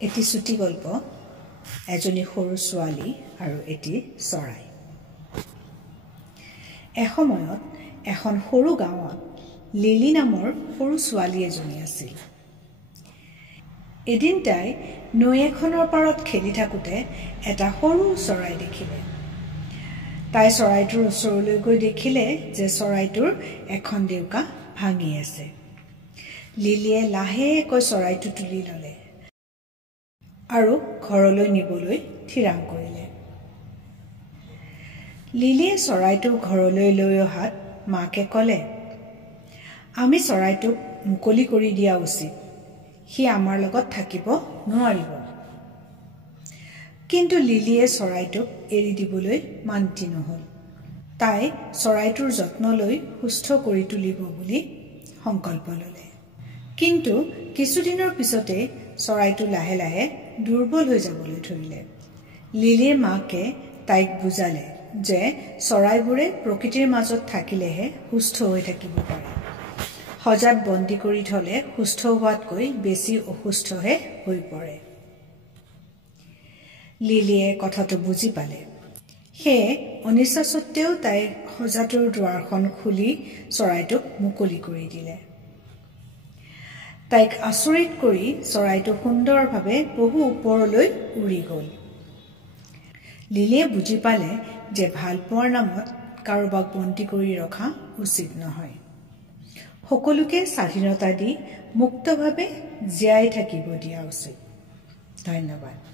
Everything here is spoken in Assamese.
এটি চুটি গল্প এজনী সৰু ছোৱালী আৰু এটি চৰাই। এসময়ত এখন সৰু গাঁৱত লিলি নামৰ সৰু ছোৱালী এজনী আছিল। এদিন তাই নৈ এখনৰ পাৰত খেলি থাকোঁতে এটা সৰু চৰাই দেখিলে। তাই চৰাইটোৰ ওচৰলৈ গৈ দেখিলে যে চৰাইটোৰ এখন ডেউকা ভাঙি আছে। লিলিয়ে লাহেকৈ চৰাইটো তুলি ল'লে আৰু ঘৰলৈ নিবলৈ থিৰাং কৰিলে। লিলিয়ে চৰাইটোক ঘৰলৈ লৈ অহাত মাকে ক'লে, আমি চৰাইটোক মুকলি কৰি দিয়া উচিত, সি আমাৰ লগত থাকিব নোৱাৰিব। কিন্তু লিলিয়ে চৰাইটোক এৰি দিবলৈ মান্তি নহ'ল। তাই চৰাইটোৰ যত্ন লৈ সুস্থ কৰি তুলিব বুলি সংকল্প ল'লে। কিন্তু কিছুদিনৰ পিছতে চৰাইটো লাহে লাহে দুৰ্বল হৈ যাবলৈ ধৰিলে। লিলিৰ মাকে তাইক বুজালে যে চৰাইবোৰে প্ৰকৃতিৰ মাজত থাকিলেহে সুস্থ হৈ থাকিব পাৰে। সজাত বন্দী কৰি থ'লে সুস্থ হোৱাতকৈ বেছি অসুস্থহে হৈ পৰে। লিলিয়ে কথাটো বুজি পালে। সেয়ে অনিচ্ছা সত্ত্বেও তাই সজাটোৰ দুৱাৰখন খুলি চৰাইটোক মুকলি কৰি দিলে। তাইক আচৰিত কৰি চৰাইটো সুন্দৰভাৱে বহু ওপৰলৈ উৰি গ'ল। লিলিয়ে বুজি পালে যে ভালপোৱাৰ নামত কাৰোবাক বন্দী কৰি ৰখা উচিত নহয়। সকলোকে স্বাধীনতা দি মুক্তভাৱে জীয়াই থাকিব দিয়া উচিত। ধন্যবাদ।